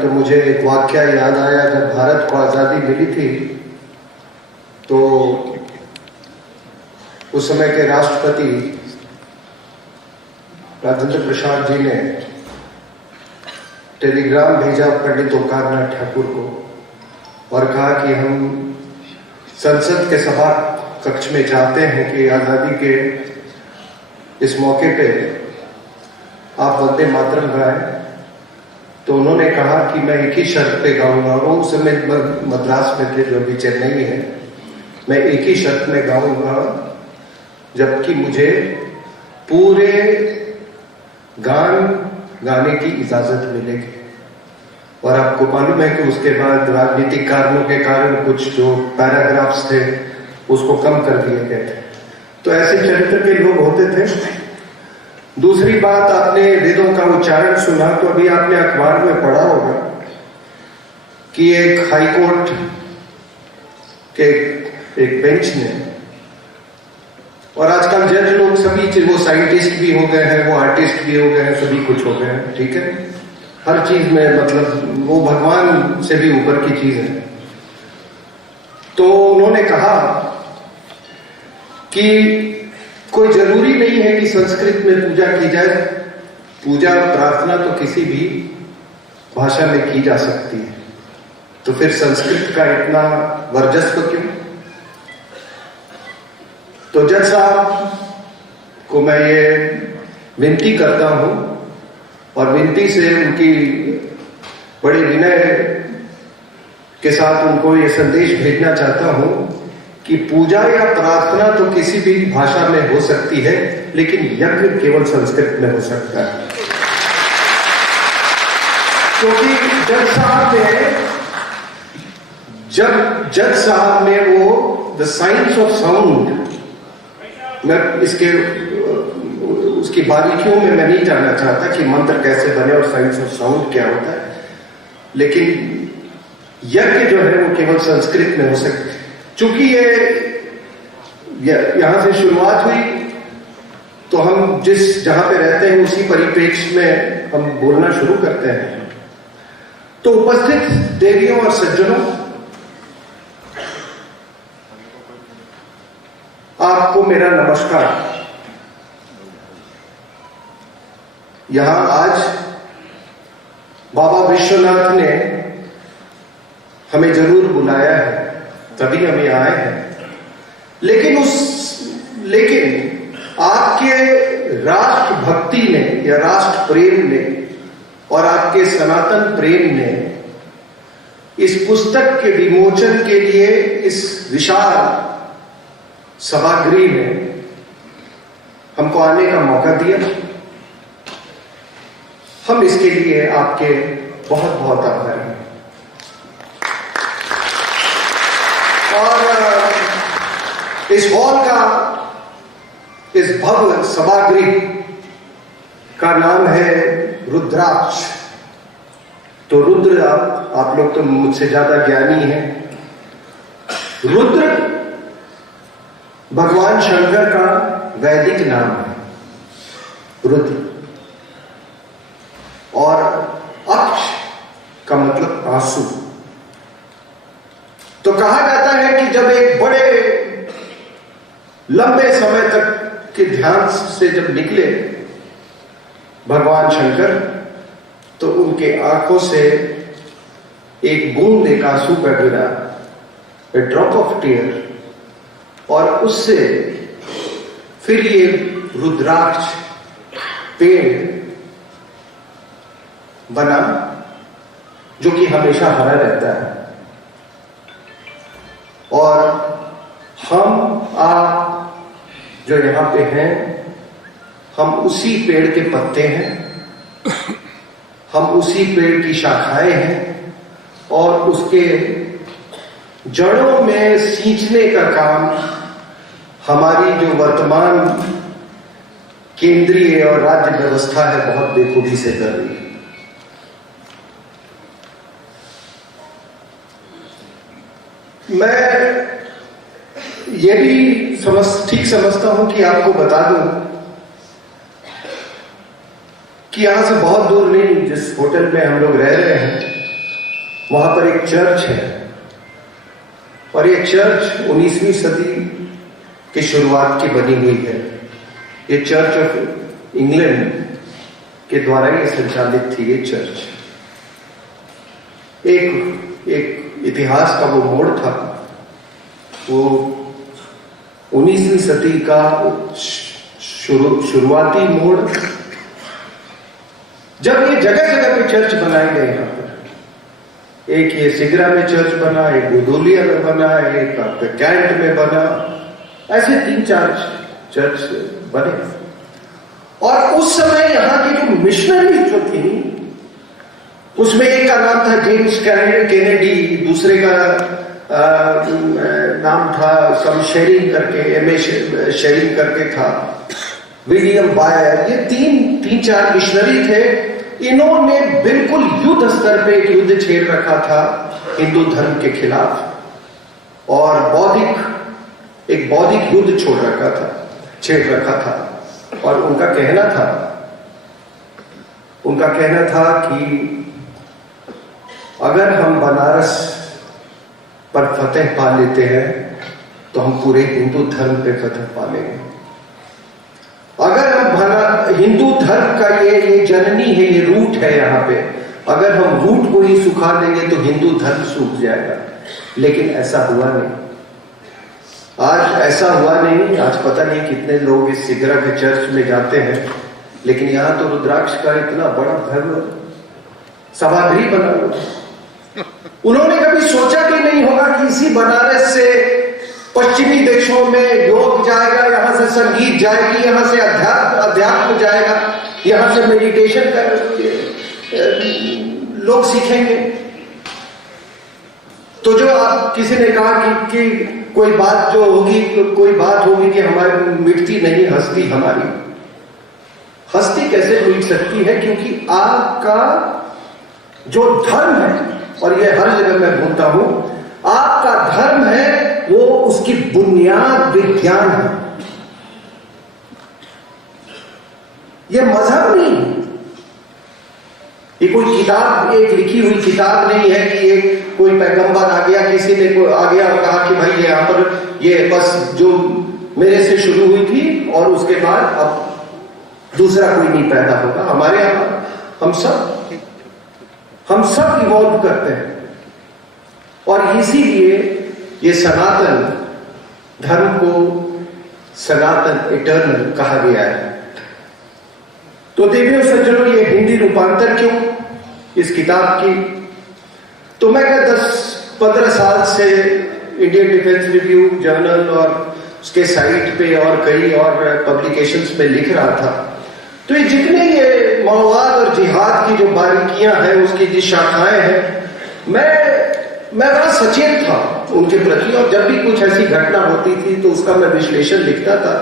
तो मुझे एक वाकया याद आया। जब भारत को आज़ादी मिली थी तो उस समय के राष्ट्रपति राजेंद्र प्रसाद जी ने टेलीग्राम भेजा पंडित ओंकारनाथ ठाकुर को और कहा कि हम संसद के सभा कक्ष में चाहते हैं कि आज़ादी के इस मौके पे आप वंदे मातरम गाएं। तो उन्होंने कहा कि मैं एक ही शर्त पे गाऊंगा। वो उस समय मद्रास में थे, जो अभी चेन्नई है। मैं एक ही शर्त में गाऊंगा, जबकि मुझे पूरे गान गाने की इजाजत मिलेगी। और आपको मालूम है कि उसके बाद राजनीतिक कारणों के कारण कुछ जो पैराग्राफ्स थे उसको कम कर दिए गए थे। तो ऐसे चरित्र के लोग होते थे। दूसरी बात, आपने वेदों का उच्चारण सुना तो अभी आपने अखबार में पढ़ा होगा कि एक हाई कोर्ट के एक बेंच ने, और आजकल जज लोग सभी, वो साइंटिस्ट भी हो गए हैं, वो आर्टिस्ट भी हो गए हैं, सभी कुछ हो गए हैं, ठीक है। हर चीज में मतलब वो भगवान से भी ऊपर की चीज है। तो उन्होंने कहा कि कोई जरूरी नहीं है कि संस्कृत में पूजा की जाए। पूजा प्रार्थना तो किसी भी भाषा में की जा सकती है, तो फिर संस्कृत का इतना वर्चस्व क्यों? तो जज साहब को मैं ये विनती करता हूं और विनती से उनकी बड़े विनय के साथ उनको ये संदेश भेजना चाहता हूं कि पूजा या प्रार्थना तो किसी भी भाषा में हो सकती है, लेकिन यज्ञ केवल संस्कृत में हो सकता है। क्योंकि जज साहब ने वो द साइंस ऑफ साउंड, मैं उसकी बारीकियों में मैं नहीं जानना चाहता कि मंत्र कैसे बने और साइंस ऑफ साउंड क्या होता है, लेकिन यज्ञ जो है वो केवल संस्कृत में हो सकता है। चूंकि ये यहां से शुरुआत हुई तो हम जहां पे रहते हैं उसी परिप्रेक्ष्य में हम बोलना शुरू करते हैं। तो उपस्थित देवियों और सज्जनों, आपको मेरा नमस्कार। यहां आज बाबा विश्वनाथ ने हमें जरूर बुलाया है, तभी हम यहाँ आए हैं। लेकिन आपके राष्ट्र भक्ति ने या राष्ट्र प्रेम ने और आपके सनातन प्रेम ने इस पुस्तक के विमोचन के लिए इस विशाल सभागृह में हमको आने का मौका दिया। हम इसके लिए आपके बहुत बहुत आभारी हैं। और इस हॉल का, इस भव्य सभागृह का नाम है रुद्राक्ष। तो रुद्र, आप लोग तो मुझसे ज्यादा ज्ञानी हैं। रुद्र भगवान शंकर का वैदिक नाम है, रुद्र। और अक्ष का मतलब आंसू। तो कहा जाता है कि जब एक बड़े लंबे समय तक के ध्यान से जब निकले भगवान शंकर, तो उनके आंखों से एक बूंद, एक आंसू का गिरा, ए ड्रॉप ऑफ टीयर, और उससे फिर ये रुद्राक्ष पेड़ बना, जो कि हमेशा हरा रहता है। और हम आप जो यहां पे हैं, हम उसी पेड़ के पत्ते हैं, हम उसी पेड़ की शाखाएं हैं, और उसके जड़ों में सींचने का काम हमारी जो वर्तमान केंद्रीय और राज्य व्यवस्था है बहुत बेखूबी से कर रही है। मैं ये भी ठीक समझता हूं कि आपको बता दूं कि यहां से बहुत दूर नहीं, जिस होटल में हम लोग रह रहे हैं वहां पर एक चर्च है और ये चर्च 19वीं सदी की शुरुआत की बनी हुई है। ये चर्च ऑफ इंग्लैंड के द्वारा ये संचालित थी। ये चर्च एक इतिहास का वो मोड़ था, वो 19वीं सदी का शुरुआती मोड़, जब ये जगह जगह पे चर्च बनाए गए। यहाँ पर एक ये सिगरा में चर्च बना, एक गुदुलिया में बना, एक कैंट में बना, ऐसे 3-4 चर्च बने। और उस समय यहाँ की जो मिशनरी जो थी, उसमें एक का नाम था जेम्स कैनेडी, दूसरे का नाम था सम शेरिंग करके, एम.ए. शेरिंग करके था, विलियम बायर। ये 3-4 मिशनरी थे। इन्होंने बिल्कुल युद्ध स्तर पे एक युद्ध छेड़ रखा था हिंदू धर्म के खिलाफ और एक बौद्धिक युद्ध छेड़ रखा था। और उनका कहना था कि अगर हम बनारस पर फतेह पा लेते हैं तो हम पूरे हिंदू धर्म पे फतेह पा लेंगे। अगर हम हिंदू धर्म का ये जननी है, ये रूट है यहाँ पे, अगर हम रूट को ही सुखा देंगे तो हिंदू धर्म सूख जाएगा। लेकिन ऐसा हुआ नहीं। आज ऐसा हुआ नहीं। आज पता नहीं कितने लोग इस सिगरा के चर्च में जाते हैं, लेकिन यहाँ तो रुद्राक्ष का इतना बड़ा धर्म सभागृह बना हुआ। उन्होंने कभी सोचा भी नहीं होगा कि इसी बनारस से पश्चिमी देशों में योग जाएगा, यहां से संगीत जाएगी, यहां से अध्यात्म जाएगा, यहां से मेडिटेशन लोग सीखेंगे। तो जो आप किसी ने कहा कि कोई बात होगी कि हमारी मिटती नहीं हस्ती, हमारी हस्ती कैसे मिट सकती है? क्योंकि आपका जो धर्म है, और ये हर जगह मैं बोलता हूं, आपका धर्म है वो उसकी बुनियाद विज्ञान है। ये मजहब नहीं, ये कोई किताब, एक लिखी हुई किताब नहीं है कि एक कोई पैगंबर आ गया, किसी ने आ गया और कहा कि भाई यहाँ पर ये बस जो मेरे से शुरू हुई थी और उसके बाद अब दूसरा कोई नहीं पैदा होगा। हमारे यहाँ हम सब इवॉल्व करते हैं और इसीलिए ये सनातन धर्म को सनातन इटर्नल कहा गया है। तो देवियों सज्जनों, ये हिंदी रूपांतर क्यों इस किताब की? तो मैं 10-15 साल से इंडियन डिफेंस रिव्यू जर्नल और उसके साइट पे और कई और पब्लिकेशंस में लिख रहा था। तो ये जितने ये माओवाद और जिहाद की जो बारीकियां हैं, उसकी जो शाखाएं हैं, मैं बड़ा सचेत था उनके प्रति। और जब भी कुछ ऐसी घटना होती थी तो उसका मैं विश्लेषण लिखता था।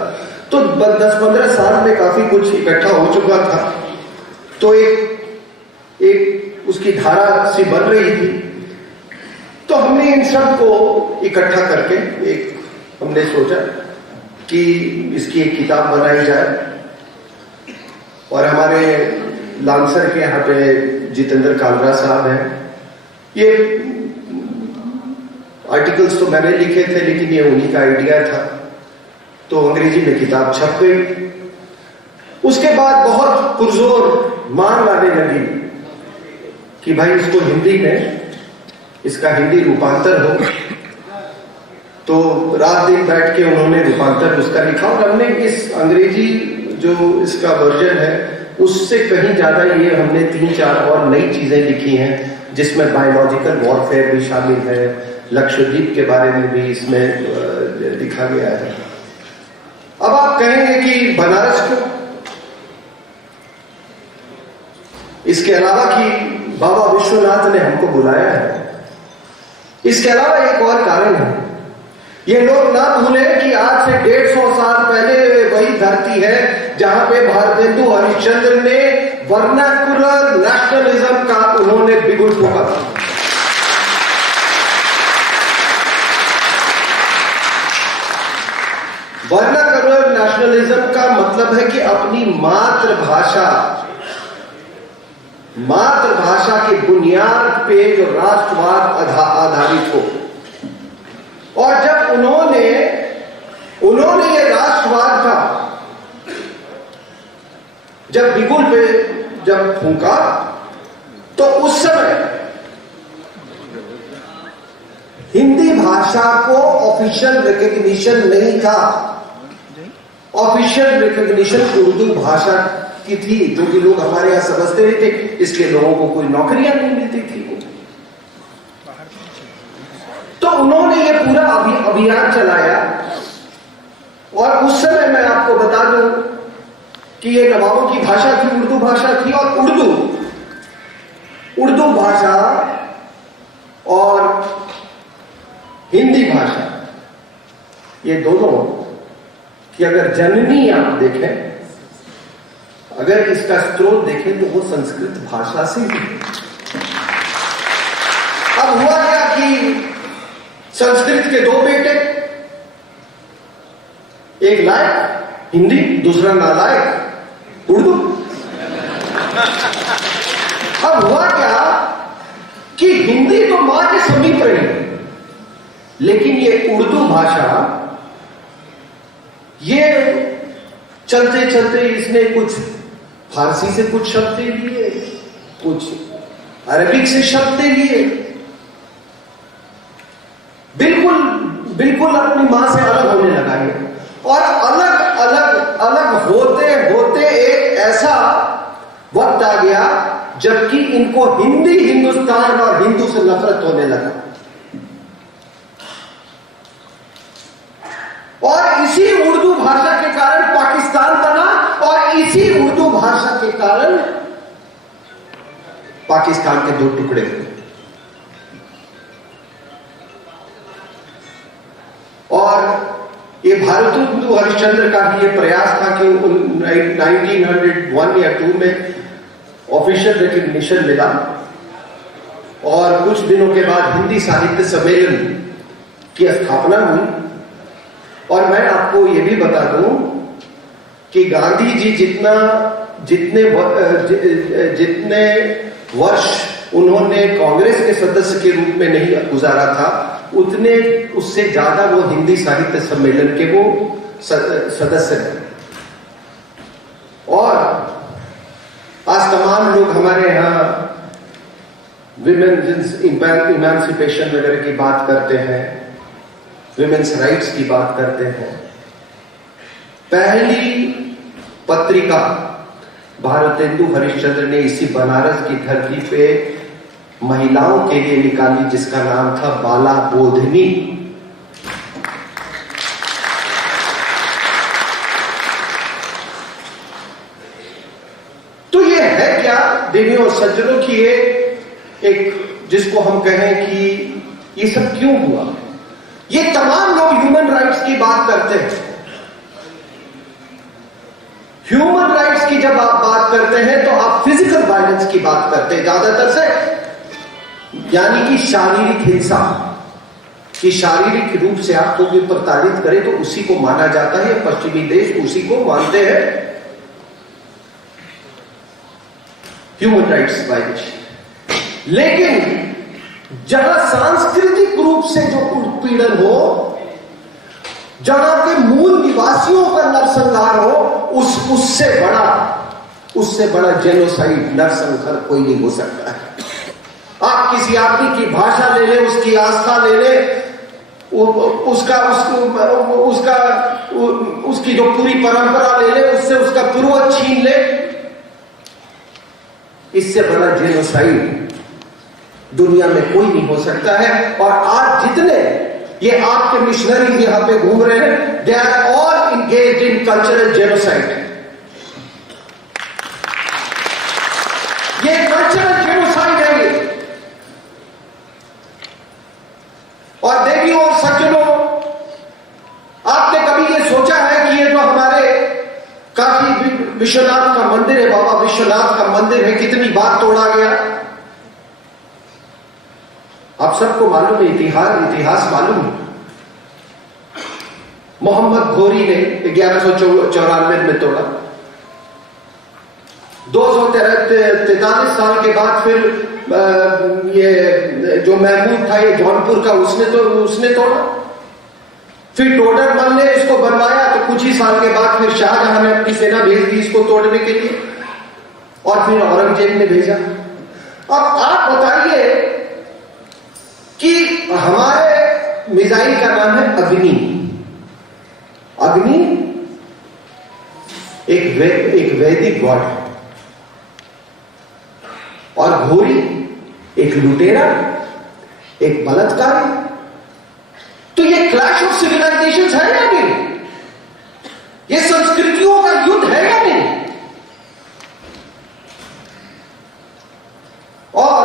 तो 10-15 साल में काफी कुछ इकट्ठा हो चुका था। तो एक उसकी धारा सी बन रही थी। तो हमने इन सब को इकट्ठा करके हमने सोचा कि इसकी एक किताब बनाई जाए। और हमारे लांसर के यहाँ पे जितेंद्र कालरा साहब हैं। ये आर्टिकल्स तो मैंने लिखे थे, लेकिन ये उन्हीं का आइडिया था। तो अंग्रेजी में किताब छप गई। उसके बाद बहुत पुरजोर मांग आने लगी कि भाई इसको हिंदी में, इसका हिंदी रूपांतर हो। तो रात दिन बैठ के उन्होंने रूपांतर उसका लिखा और हमने इस अंग्रेजी जो इसका वर्जन है उससे कहीं ज्यादा ये हमने 3-4 और नई चीजें लिखी हैं, जिसमें बायोलॉजिकल वॉरफेयर भी शामिल है, लक्षद्वीप के बारे में भी इसमें लिखा गया है। अब आप कहेंगे कि बनारस को, इसके अलावा कि बाबा विश्वनाथ ने हमको बुलाया है, इसके अलावा एक और कारण है। ये लोग ना भूले कि आज से 150 साल पहले वही धरती है जहां पे भारतेंदु हरिश्चंद्र ने वर्नाकुलर नेशनलिज्म का उन्होंने बिगुल फूंका था। वर्नाकुलर नेशनलिज्म का मतलब है कि अपनी मातृभाषा मातृभाषा की बुनियाद पे जो राष्ट्रवाद आधारित हो। और जब उन्होंने ये राष्ट्रवाद का जब बिगुल पे जब फूंका, तो उस समय हिंदी भाषा को ऑफिशियल रिकॉग्निशन नहीं था। ऑफिशियल रिकॉग्निशन उर्दू भाषा की थी, जो कि लोग हमारे यहां समझते नहीं थे, इसलिए लोगों को कोई नौकरियां नहीं मिलती थी। तो उन्होंने ये पूरा अभियान चलाया। और उस समय मैं आपको बता दूं कि ये नवाबों की भाषा थी, उर्दू भाषा थी। और उर्दू भाषा और हिंदी भाषा, ये दोनों की अगर जननी आप देखें, अगर इसका स्रोत देखें, तो वो संस्कृत भाषा से ही। अब हुआ क्या कि संस्कृत के दो बेटे, एक लायक हिंदी, दूसरा नालायक उर्दू। अब हुआ क्या कि हिंदी तो मां के समीप रही, लेकिन ये उर्दू भाषा, ये चलते चलते इसने कुछ फारसी से कुछ शब्द लिए, कुछ अरबिक से शब्द लिए, बिल्कुल अपनी मां से अलग होने लगा है। और अलग होते होते एक ऐसा वक्त आ गया जबकि इनको हिंदी, हिंदुस्तान और हिंदू से नफरत होने लगा। और इसी उर्दू भाषा के कारण पाकिस्तान बना, और इसी उर्दू भाषा के कारण पाकिस्तान के दो टुकड़े हुए। और ये भारतेंदु हरिश्चंद्र का भी ये प्रयास था कि 1901 या 2 में ऑफिशियल रिकॉग्निशन मिला। और कुछ दिनों के बाद हिंदी साहित्य सम्मेलन की स्थापना हुई। और मैं आपको ये भी बता दूं कि गांधी जी जितने वर्ष उन्होंने कांग्रेस के सदस्य के रूप में नहीं गुजारा था, उतने उससे ज्यादा वो हिंदी साहित्य सम्मेलन के वो सदस्य हैं। और आज तमाम लोग हमारे यहाँ विमेन्स इमांसिपेशन वगैरह की बात करते हैं, विमेन्स राइट्स की बात करते हैं। पहली पत्रिका भारतेंदु हरिश्चंद्र ने इसी बनारस की धरती पे महिलाओं के लिए निकाली, जिसका नाम था बाला बोधनी। तो ये है क्या देवियों और सज्जनों की एक जिसको हम कहें कि ये सब क्यों हुआ। ये तमाम लोग ह्यूमन राइट्स की बात करते हैं। ह्यूमन राइट्स की जब आप बात करते हैं तो आप फिजिकल वायलेंस की बात करते हैं ज्यादातर से, यानी कि शारीरिक हिंसा कि शारीरिक रूप से आपको कोई प्रताड़ित करे तो उसी को माना जाता है। पश्चिमी देश उसी को मानते हैं ह्यूमन राइट्स वायलेशन। लेकिन जहां सांस्कृतिक रूप से जो उत्पीड़न हो, जहां के मूल निवासियों का नरसंहार हो, उससे बड़ा जेनोसाइड, नरसंहार कोई नहीं हो सकता है। आप किसी आदमी की भाषा ले ले, उसकी आस्था ले ले, उसकी जो पूरी परंपरा ले ले, उससे उसका पूर्वज छीन ले, इससे बड़ा जेनोसाइड दुनिया में कोई नहीं हो सकता है। और आज जितने ये आपके मिशनरी यहां पे घूम रहे हैं, they are all engaged in cultural genocide. ये कल्चरल जेनोसाइड है ये। और देवियों और सज्जनों, आपने कभी ये सोचा है कि ये जो हमारे काशी विश्वनाथ का मंदिर है, बाबा विश्वनाथ का मंदिर है, कितनी बार तोड़ा गया। आप सबको मालूम है, इतिहास मालूम है। मोहम्मद घोरी ने 1194 में तोड़ा, 243 साल के बाद फिर ये जो महमूद था ये जौनपुर का उसने तोड़ा। फिर टोडरमल ने इसको बनवाया तो कुछ ही साल के बाद फिर शाहजहां ने अपनी सेना भेज दी इसको तोड़ने के लिए, और फिर औरंगजेब ने भेजा। अब आप बताइए कि हमारे मिसाइल का नाम है अग्नि। अग्नि एक वैदिक गॉड है, और घोरी एक लुटेरा, एक बलात्कारी। तो ये क्लैश ऑफ सिविलाइजेशंस है या नहीं? ये संस्कृतियों का युद्ध है या नहीं? और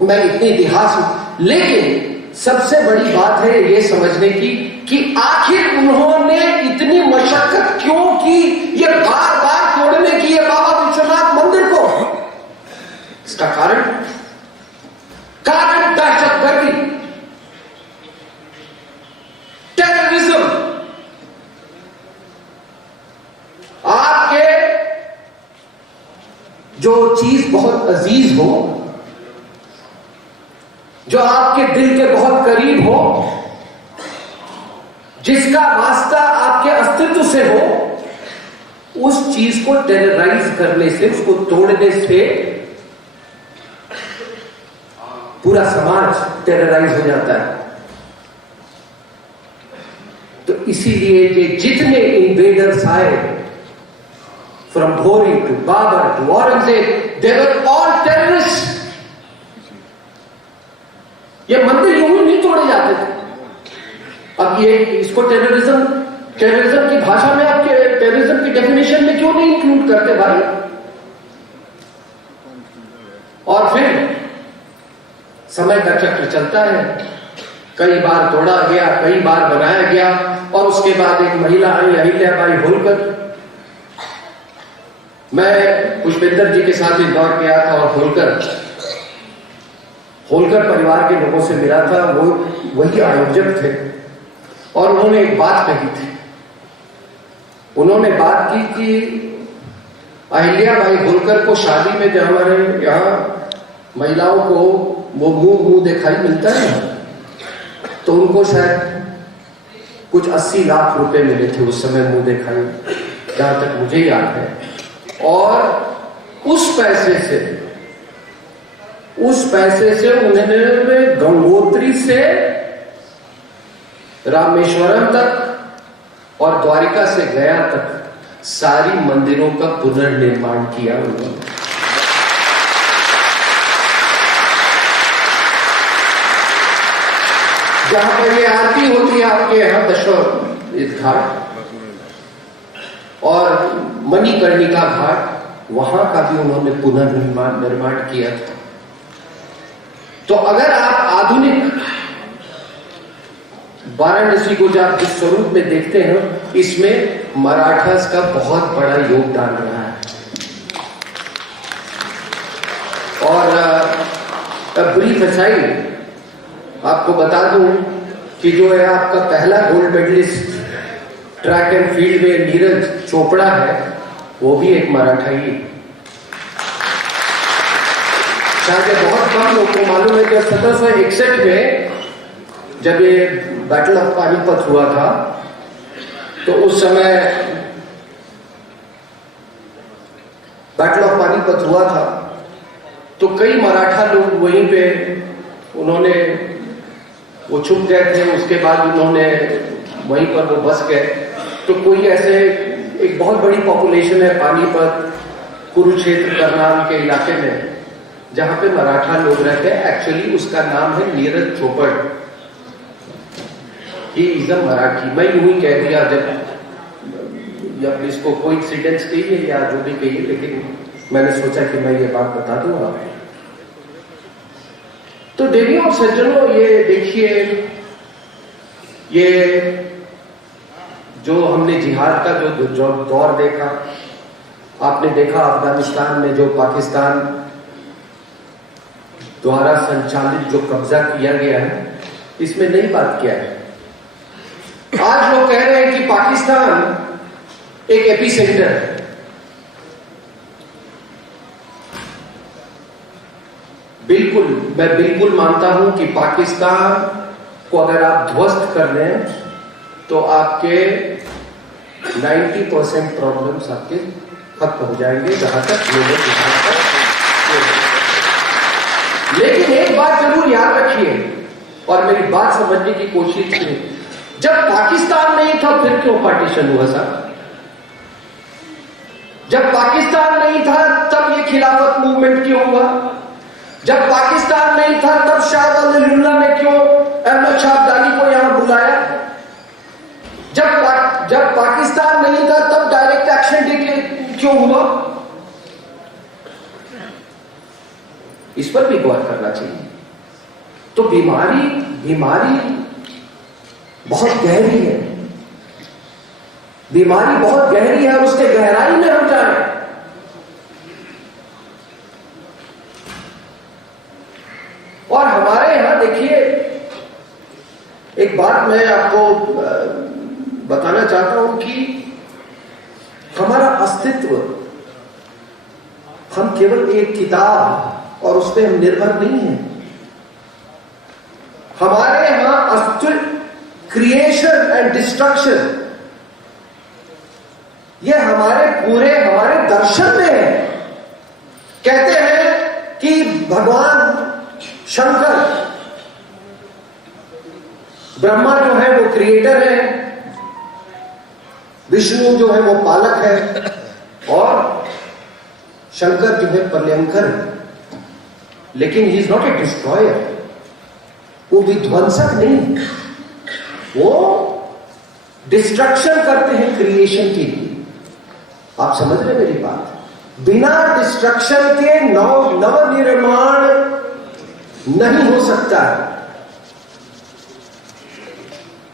मैं इतने इतिहास में, लेकिन सबसे बड़ी बात है ये समझने की कि आखिर उन्होंने इतनी मशक्कत क्यों की ये बार बार तोड़ने की, ये बाबा विश्वनाथ मंदिर को। इसका कारण दहशतगर्दी, टेररिज्म। आपके जो चीज बहुत अजीज हो, जो आपके दिल के बहुत करीब हो, जिसका वास्ता आपके अस्तित्व से हो, उस चीज को टेरराइज करने से, उसको तोड़ने से पूरा समाज टेरराइज हो जाता है। तो इसीलिए ये जितने इन्वेडर्स आए, from Ghori to Babur to Aurangzeb, they were all terrorist. ये मंदिर यूं ही नहीं तोड़े जाते थे। अब ये इसको टेररिज्म की भाषा में, आपके टेररिज्म की डेफिनेशन में क्यों नहीं इंक्लूड करते भाई? और फिर समय का चक्र चलता है, कई बार तोड़ा गया, कई बार बनाया गया, और उसके बाद एक महिला आई, अहिल्याबाई होलकर। मैं पुष्पेंद्र जी के साथ इंदौर गया था, और होलकर परिवार के लोगों से मिला था, वो वही आयोजक थे, और उन्होंने एक बात कही थी। उन्होंने बात की कि अहिल्याबाई होलकर को शादी में, जब हमारे यहाँ महिलाओं को वो मुंह दिखाई मिलता है, तो उनको शायद कुछ 80 लाख रुपए मिले थे उस समय मुंह दिखाई, जहां तक मुझे याद है। और उस पैसे से उन्होंने गंगोत्री से रामेश्वरम तक और द्वारिका से गया तक सारी मंदिरों का पुनर्निर्माण किया उन्होंने। जहां पर ये आरती होती है आपके यहाँ दशरथ घाट और मणिकर्णिका घाट, वहां का भी उन्होंने पुनर्निर्माण किया था। तो अगर आप आधुनिक वाराणसी को जब जिस स्वरूप में देखते हैं, इसमें मराठास का बहुत बड़ा योगदान रहा है। और ब्रीफ असाइड आपको बता दूं कि जो है आपका पहला gold medalist track and field में नीरज चोपड़ा है, वो भी एक मराठा ही। शायद बहुत कम लोगों को मालूम है कि 1761 में जब ये बैटल ऑफ पानीपत हुआ था, तो उस समय बैटल ऑफ पानीपत हुआ था, तो कई मराठा लोग वहीं पे उन्होंने वो छुप गए थे। उसके बाद उन्होंने वहीं पर वो बस गए। तो कोई ऐसे एक बहुत बड़ी पॉपुलेशन है पानीपत, कुरुक्षेत्र, करनाल के इलाके में, जहां पे मराठा लोग रहते हैं। एक्चुअली उसका नाम है Neeraj Chopra. He is a Marathi. मैं यूं ही कह दिया, जब इसको कोई इंसिडेंट्स कहिए या जो भी कहिए, लेकिन मैंने सोचा कि मैं ये बात बता दूंगा। तो देवियों और सज्जनों, ये देखिए, ये जो हमने जिहाद का जो दौर देखा, आपने देखा अफगानिस्तान में जो पाकिस्तान द्वारा संचालित जो कब्जा किया गया है, इसमें नई बात क्या है। आज लोग कह रहे हैं कि पाकिस्तान एक एपिसेंटर है। बिल्कुल, मैं बिल्कुल मानता हूं कि पाकिस्तान को अगर आप ध्वस्त कर दें तो आपके 90% प्रॉब्लम्स आपके खत्म हो जाएंगे, जहां तक लेकिन एक बात जरूर याद रखिए और मेरी बात समझने की कोशिश करें। जब पाकिस्तान नहीं था फिर क्यों पार्टीशन हुआ साहब? जब पाकिस्तान नहीं था तब ये खिलाफत मूवमेंट क्यों हुआ? जब पाकिस्तान नहीं था तब शाह वलीउल्लाह ने क्यों अहमद शाह अब्दाली को यहां बुलाया? जब पाकिस्तान नहीं था तब डायरेक्ट एक्शन डे क्यों हुआ? इस पर भी गौर करना चाहिए। तो बीमारी बहुत गहरी है, बीमारी बहुत गहरी है और उसके गहराई में हम जाए। और हमारे यहां देखिए, एक बात मैं आपको बताना चाहता हूं कि हमारा अस्तित्व, हम केवल एक किताब और उस पर हम निर्भर नहीं हैं। हमारे यहां अस्तित्व, क्रिएशन एंड डिस्ट्रक्शन, ये हमारे दर्शन में है। कहते हैं कि भगवान शंकर, ब्रह्मा जो है वो क्रिएटर है, विष्णु जो है वो पालक है और शंकर जो है प्रलयंकर है। लेकिन he is not a destroyer, वो विध्वंसक नहीं, वो डिस्ट्रक्शन करते हैं क्रिएशन के लिए। आप समझ रहे मेरी बात? बिना डिस्ट्रक्शन के नवनिर्माण नहीं हो सकता है।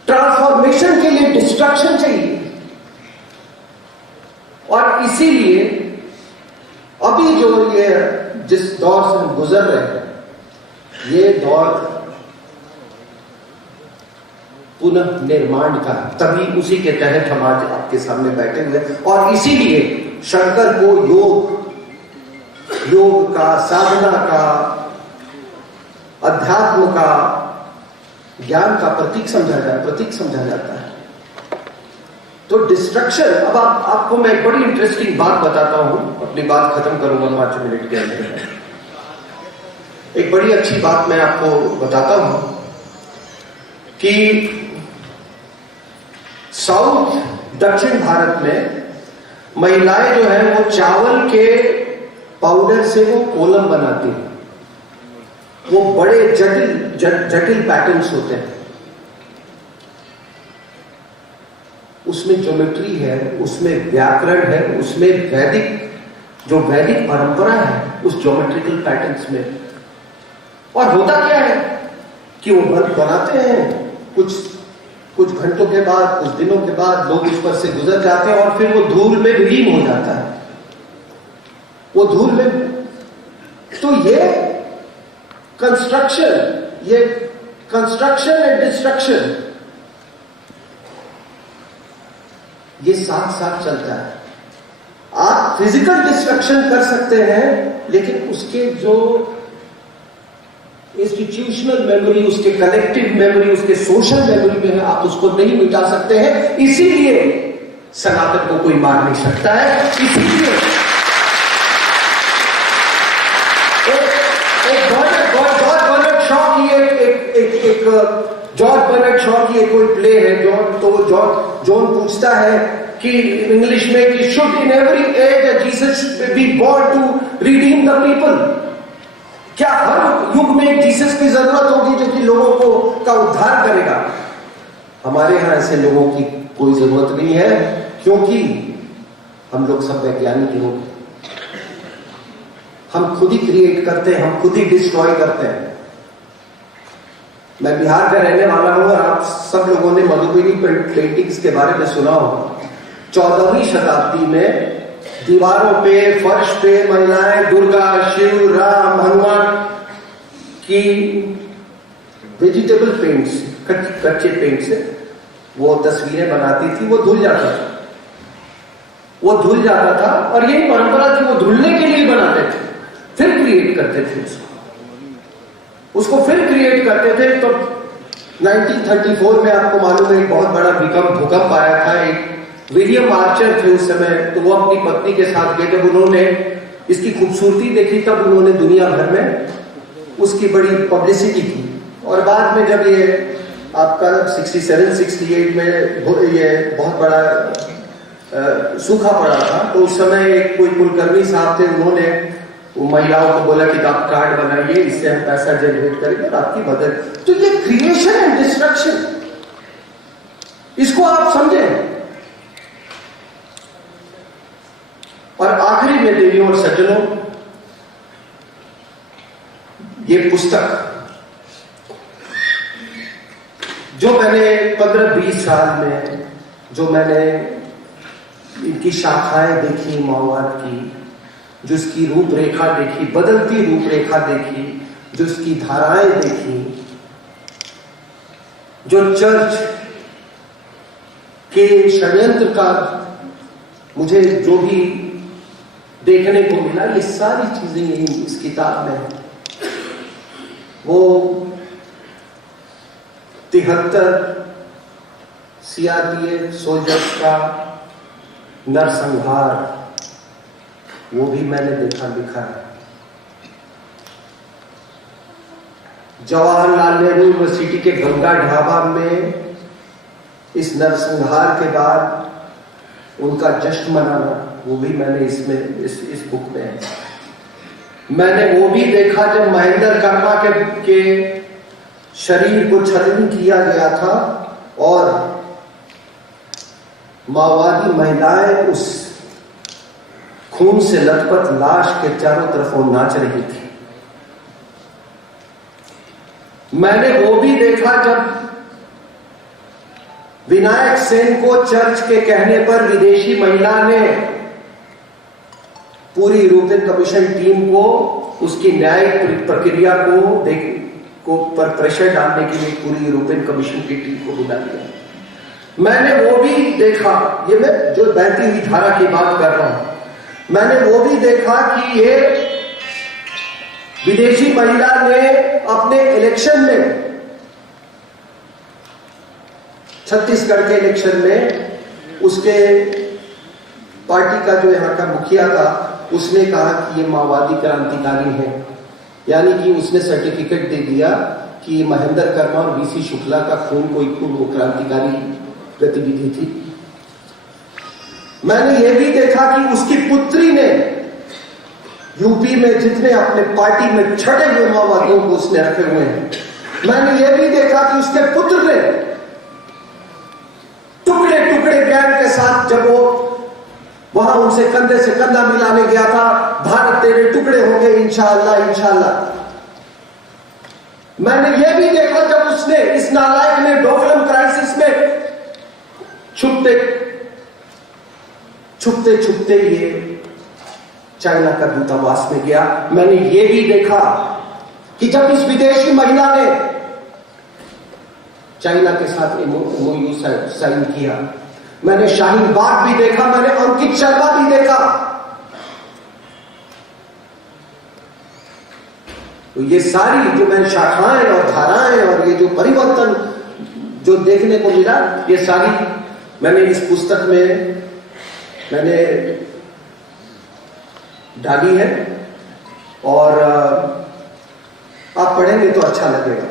ट्रांसफॉर्मेशन के लिए डिस्ट्रक्शन चाहिए। और इसीलिए अभी जो ये जिस दौर से हम गुजर रहे हैं, ये दौर पुनः निर्माण का, तभी उसी के तहत हम आज आपके सामने बैठे हुए। और इसीलिए शंकर को योग का, साधना का, अध्यात्म का, ज्ञान का प्रतीक समझा जाता है। तो डिस्ट्रक्शन, अब आपको मैं एक बड़ी इंटरेस्टिंग बात बताता हूं, अपनी बात खत्म करूंगा 5 मिनट के अंदर। एक बड़ी अच्छी बात मैं आपको बताता हूं कि साउथ, दक्षिण भारत में महिलाएं जो है वो चावल के पाउडर से वो कोलम बनाती हैं। वो बड़े जटिल पैटर्न्स होते हैं, उसमें ज्योमेट्री है, उसमें व्याकरण है, उसमें वैदिक परंपरा है उस ज्योमेट्रिकल पैटर्न्स में। और होता क्या है कि वो बनाते हैं, कुछ घंटों के बाद, कुछ दिनों के बाद लोग उस पर से गुजर जाते हैं और फिर वो धूल में विलीन हो जाता है। वो धूल में, तो ये कंस्ट्रक्शन एंड डिस्ट्रक्शन, ये साथ साथ चलता है। आप फिजिकल डिस्ट्रक्शन कर सकते हैं, लेकिन उसके जो इंस्टीट्यूशनल मेमोरी, उसके कलेक्टिव मेमोरी, उसके सोशल मेमोरी में है, आप उसको नहीं मिटा सकते हैं। इसीलिए सनातन को कोई मार नहीं सकता है। इसीलिए जॉर्ज बर्नार्ड शॉ की एक कोई प्ले है, जॉन पूछता है कि इंग्लिश में कि should in every age Jesus be born to redeem the people? क्या हर युग में जीसस की जरूरत होगी जो कि लोगों का उद्धार करेगा? हमारे यहां ऐसे लोगों की कोई जरूरत नहीं है, क्योंकि हम लोग सब वैज्ञानिक लोग, हम खुद ही क्रिएट करते हैं, हम खुद ही डिस्ट्रॉय करते हैं। मैं बिहार का रहने वाला हूं और आप सब लोगों ने मधुबनी पेंटिंग्स के बारे में सुना होगा। 14वीं शताब्दी में दीवारों पे, फर्श पे महिलाएं दुर्गा, शिव, राम, हनुमान की वेजिटेबल पेंट से, कच्चे पेंट से वो तस्वीरें बनाती थी। वो धुल जाता था और यही परंपरा थी, वो धुलने के लिए बनाते थे, फिर क्रिएट करते थे उसको। उसको फिर क्रिएट करते थे। तो 1934 में आपको मालूम है एक बहुत बड़ा भूकंप आया था। एक विलियम आर्चर थे उस समय, तो वो अपनी पत्नी के साथ गए। जब उन्होंने इसकी खूबसूरती देखी तब उन्होंने दुनिया भर में उसकी बड़ी पब्लिसिटी की। और बाद में जब ये आपका 67-68 में ये बहुत बड़ा सूखा पड़ा था, तो उस समय एक कोई कुलकर्णी साहब थे, उन्होंने महिलाओं को बोला कि आप कार्ड बनाइए, इससे हम पैसा जनरेट करेंगे और आपकी मदद। तो ये क्रिएशन एंड डिस्ट्रक्शन, इसको आप समझें। और आखिरी में देवियों और सज्जनों, ये पुस्तक जो मैंने 15-20 साल में जो मैंने इनकी शाखाएं देखी माओवाद की, जो इसकी रूपरेखा देखी, बदलती रूपरेखा देखी, जो इसकी धाराएं देखी, जो चर्च के षड्यंत्र का मुझे जो भी देखने को मिला, ये सारी चीजें यही इस किताब में है। वो 73 सीआरपीएफ सोल्जर्स का नरसंहार, वो भी मैंने देखा लिखा है। जवाहरलाल नेहरू यूनिवर्सिटी के गंगा ढाबा में इस नरसंहार के बाद उनका जश्न मनाना, वो भी मैंने इसमें इस बुक में है। मैंने वो भी देखा जब महेंद्र कर्मा के शरीर को छलनी किया गया था और माओवादी महिलाएं उस खून से लथपथ लाश के चारों तरफ वो नाच रही थी। मैंने वो भी देखा जब विनायक सेन को चर्च के कहने पर विदेशी महिला ने पूरी यूरोपियन कमीशन टीम को उसकी न्यायिक प्रक्रिया को पर प्रेशर डालने के लिए पूरी यूरोपियन कमीशन की टीम को बुला लिया। मैंने वो भी देखा, ये मैं जो बहती हुई धारा की बात कर रहा हूं, मैंने वो भी देखा कि ये विदेशी महिला ने अपने इलेक्शन में, छत्तीसगढ़ के इलेक्शन में, उसके पार्टी का जो यहाँ का मुखिया था, उसने कहा कि ये माओवादी क्रांतिकारी है, यानी कि उसने सर्टिफिकेट दे दिया कि महेंद्र कर्मा और बीसी शुक्ला का खून कोई वो क्रांतिकारी गतिविधि थी। मैंने ये भी देखा कि उसकी पुत्री ने यूपी में जितने अपने पार्टी में छठे हुए माओवादियों को उसने रखे हुए हैं, मैंने ये भी देखा कि उसके पुत्र ने टुकड़े टुकड़े गैंग के साथ जब वो वहां उनसे कंधे से कंधा मिलाने गया था, भारत तेरे टुकड़े होंगे इंशाअल्लाह इंशाअल्लाह। मैंने ये भी देखा जब उसने, इस नालायक ने डोकलम क्राइसिस में छुपते छुपते ये चाइना का दूतावास में गया। मैंने ये भी देखा कि जब इस विदेशी महिला ने चाइना के साथ एमओयू साइन किया। मैंने शाहीन बाग भी देखा, मैंने अंकित शर्मा भी देखा। तो ये सारी जो मैंने शाखाएं और धाराएं और ये जो परिवर्तन जो देखने को मिला, ये सारी मैंने इस पुस्तक में मैंने डाली है और आप पढ़ेंगे तो अच्छा लगेगा।